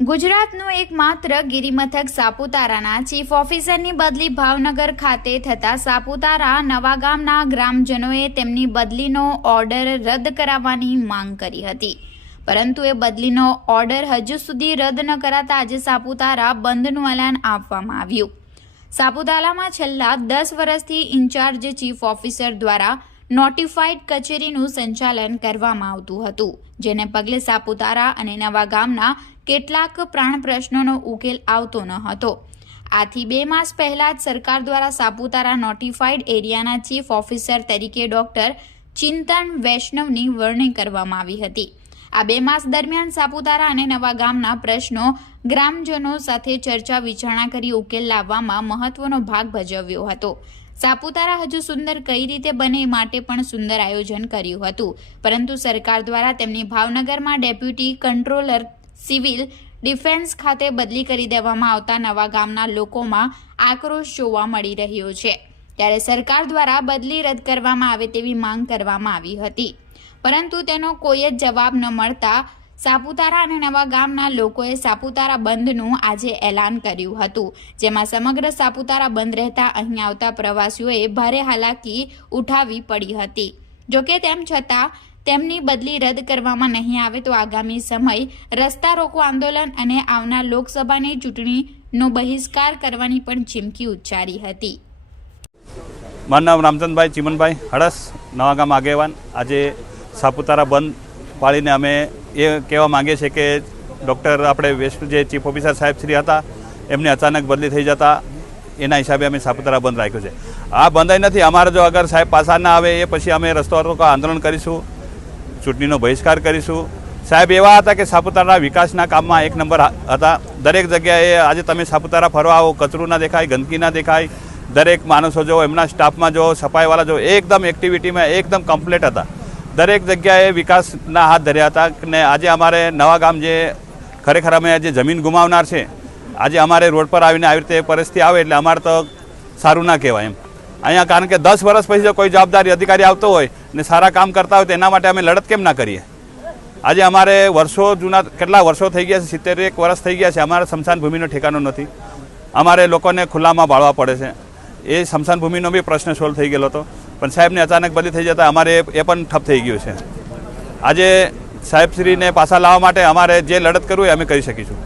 ગુજરાતનું એકમાત્ર ગિરિમથક સાપુતારાના ચીફ ઓફિસરની બદલી ભાવનગર ખાતે થતાં સાપુતારા નવાગામના ગ્રામજનોએ તેમની બદલીનો ઓર્ડર રદ કરાવવાની માંગ કરી હતી, પરંતુ એ બદલીનો ઓર્ડર હજુ સુધી રદ ન કરાતા આજે સાપુતારા બંધનું એલાન આપવામાં આવ્યું। સાપુતારામાં છેલ્લા 10 વર્ષથી ઇન્ચાર્જ ચીફ ઓફિસર દ્વારા નોટિફાઈડ કચેરીનું સંચાલન કરવામાં આવતું હતું, જેને પગલે સાપુતારા અને નવાગામના કેટલાક પ્રાણ પ્રશ્નોનો ઉકેલ આવતો ન હતો। આથી 2 માસ પહેલા જ સરકાર દ્વારા સાપુતારા નોટિફાઈડ એરિયાના ચીફ ઓફિસર તરીકે ડોક્ટર ચિંતન વૈષ્ણવની વરણી કરવામાં આવી હતી। આ 2 માસ દરમિયાન સાપુતારા અને નવાગામના પ્રશ્નો ગ્રામજનો સાથે ચર્ચા વિચારણા કરી ઉકેલ લાવવામાં મહત્વનો ભાગ ભજવ્યો હતો। સાપુતારા હજુ સુંદર કઈ રીતે બને માટે પણ સુંદર આયોજન કર્યું હતું, પરંતુ સરકાર દ્વારા તેમની ભાવનગરમાં ડેપ્યુટી કંટ્રોલર સિવિલ ડિફેન્સ ખાતે બદલી કરી દેવામાં આવતા નવાગામના લોકોમાં આક્રોશ જોવા મળી રહ્યો છે। ત્યારે સરકાર દ્વારા બદલી રદ કરવામાં આવે તેવી માંગ કરવામાં આવી હતી, પરંતુ તેનો કોઈ જ જવાબ ન મળતા સાપુતારા અને નવાગામના લોકોએ સાપુતારા બંધનું આજે એલાન કર્યું હતું, જેમાં સમગ્ર સાપુતારા બંધ રહેતા અહીં આવતા પ્રવાસીઓએ ભારે હાલાકી ઉઠાવવી પડી હતી। જોકે તેમ છતાં તેમની બદલી રદ કરવામાં નહીં આવે તો આગામી સમય રસ્તા રોકો આંદોલન અને આવનાર લોકસભાની ચૂંટણીનો બહિષ્કાર કરવાની પણ ચીમકી ઉચ્ચારી હતી। મારું નામ રામચંદ્રભાઈ ચીમનભાઈ હડસ, નવાગામ આગેવાન। આજે સાપુતારા બંધ પાળીને અમે એ કહેવા માંગીએ છીએ કે ડૉક્ટર આપણે વેસ્ટ જે ચીફ ઓફિસર સાહેબ શ્રી હતા એમને અચાનક બદલી થઈ જતા એના હિસાબે અમે સાપુતારા બંધ રાખ્યું છે। આ બંધાઈ નથી, અમારે જો અગર સાહેબ પાછા ના આવે એ પછી અમે રસ્તો રોકો આંદોલન કરીશું, ચૂંટણીનો બહિષ્કાર કરીશું। સાહેબ એવા હતા કે સાપુતારાના વિકાસના કામમાં એક નંબર હતા। દરેક જગ્યાએ આજે તમે સાપુતારા ફરવા આવો, કચરું ના દેખાય, ગંદકી ના દેખાય, દરેક માણસો જો એમના સ્ટાફમાં જો સફાઈવાળા જો એકદમ એક્ટિવિટીમાં એકદમ કમ્પ્લીટ હતા। દરેક જગ્યાએ વિકાસના હાથ ધર્યા હતા ને આજે અમારે નવાગામ જે ખરેખર અમે જે જમીન ગુમાવનાર છે, આજે અમારે રોડ પર આવીને આવી રીતે પરિસ્થિતિ આવે એટલે અમારે તો સારું ના કહેવાય એમ અહીંયા, કારણ કે 10 વર્ષ પછી જો કોઈ જવાબદારી અધિકારી આવતો હોય ને સારા કામ કરતા હોય તો એના માટે અમે લડત કેમ ના કરીએ। આજે અમારે વર્ષો જૂના કેટલા વર્ષો થઈ ગયા છે, 71 વર્ષ થઈ ગયા છે, અમારા સ્મશાન ભૂમિનો ઠેકાનો નથી, અમારે લોકોને ખુલ્લામાં બાળવા પડે છે। એ સ્મશાન ભૂમિનો બી પ્રશ્ન સોલ્વ થઈ ગયેલો હતો, પણ સાહેબને અચાનક બદલી થઈ જતા અમારે એ પણ ઠપ થઈ ગયું છે। આજે સાહેબશ્રીને પાછા લાવવા માટે અમારે જે લડત કરવી હોય અમે કરી શકીશું।